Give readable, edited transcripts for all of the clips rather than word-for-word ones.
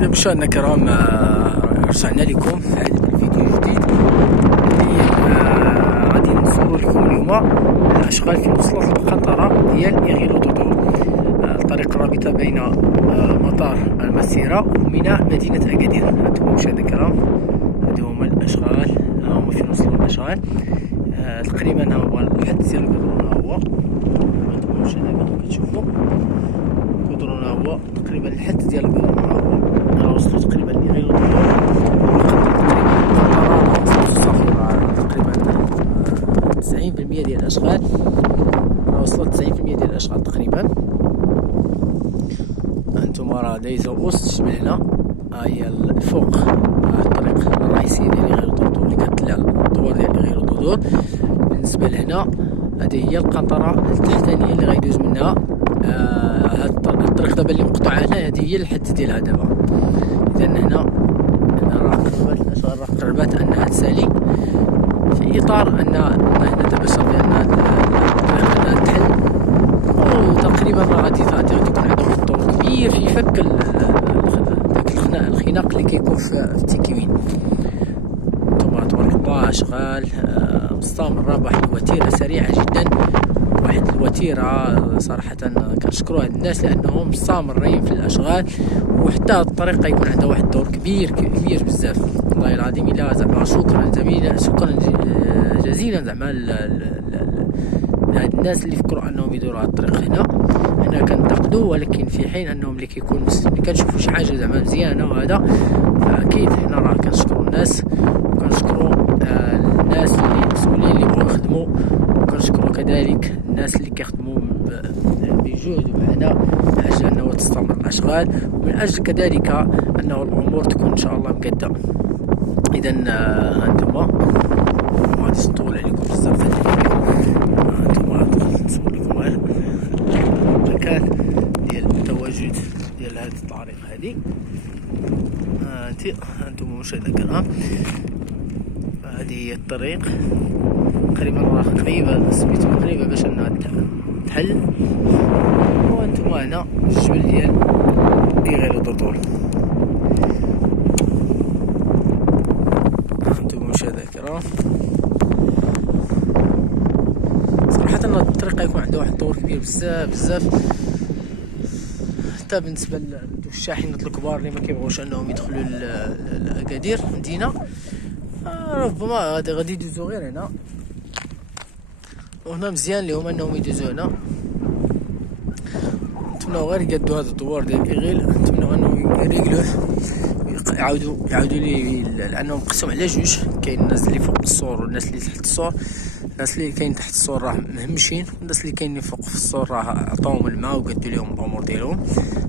إذا مشاهدينا الكرام، رجعنا لكم في هذا الفيديو جديد اللي غادي نصور لكم اليوم الأشغال في وصلة القنطرة ديال إغيلو-دودور، الطريق الرابطة بين مطار المسيرة وميناء مدينة أكادير. هانتوما مشاهدينا الكرام، هادو هما الأشغال، هما فين وصلوا الأشغال. تقريبا هو الحد ديال القدرون، هو هانتوما مشاهدينا كما كتشوفوا القدرون هو تقريبا الحد ديال القدرون، هو وصلوا تقريبا لإغيلو-دودور. تقريبا 90% ديال الأشغال وصلت، 90% ديال الأشغال تقريبا. هانتوما راه دايزو وسط الجبل هنا، ها هي الفوق الطريق الرئيسية ديال إغيلو-دودور اللي كتطلع الدوار ديال إغيلو-دودور. بالنسبة لهنا هذه هي القنطرة التحتانية اللي غيدوز منها. هاد الطريق دابا اللي مقطوعة هنا، هذه هي الحد ديالها دابا. إذا هنا راه قربت الأشغال، راه قربت أنها تسالي في إطار أن هنا دابا صافي أن الطريق أنها تحل، وتقريبا راه غادي يكون عندهم واحد الدور كبير في فك داك الخناق اللي كيكون في التكوين. نتوما تبارك الله أشغال مستمرة بواحد الوتيرة سريعة جدا، واحد الوتيرة صراحة كنشكروا هاد الناس لأنهم مستمرين في الأشغال، وحتى هاد الطريق يكون عندها واحد الدور كبير بزاف. والله العظيم إلا زعما شكرا جزيلا زعما لهاد الناس اللي فكروا أنهم يديروا هاد الطريق هنا كنتقدوا، ولكن في حين أنهم اللي كيكون اللي كنشوفوا شي حاجة زعما مزيانة وهذا، فأكيد حنا راه كنشكروا الناس، وكنشكروا الناس اللي مسؤولين اللي بغاو يخدموا، وكنشكروا كذلك الناس اللي كيخدموا بجهد وبعناء من اجل انه تستمر الاشغال، ومن اجل كذلك انه الامور تكون ان شاء الله مقاده. اذا انتما ما غاديش نطول عليكم بزاف في هذا الفيديو، انتما نصور لكم غير المكان ديال التواجد ديال هذا الطريق هذه. انتم مشاهدينا الكرام، هذه هي الطريق تقريبا، راه قريبه سميتو قريبه باش انها تحل. وانتم هنا الجبل ديال إغيلو-دودور. انتم مشاهدينا الكرام، صراحه ان الطريق يكون عنده واحد الدور كبير بزاف حتى بالنسبه للشاحنات الكبار اللي ما كيبغوش انهم يدخلوا لأكادير مدينه. ربما غادي يدوزو غير هنا، وهنا مزيان لهم انهم يدوزو هنا. نتمنوا غير يقادو هذا الدوار ديال إغيل، نتمنوا انهم يريقلوه، يعاودوا ليه، لانه مقسم على جوج. كاين الناس اللي فوق السور والناس اللي تحت السور. الناس اللي كاين تحت السور راه مهمشين، والناس اللي كاينين فوق في السور راه عطاوهم الماء وقادوا لهم الامور ديالهم.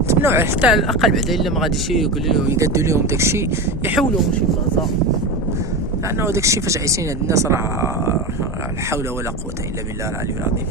نتمنوا حتى على الاقل بعدا الا ما غاديش يقولوا لهم يقادوا لهم داكشي، يحولوهم شي بلاصه، لانه داكشي فاش عايشين هاد الناس راه لا حول ولا قوه الا بالله العلي العظيم.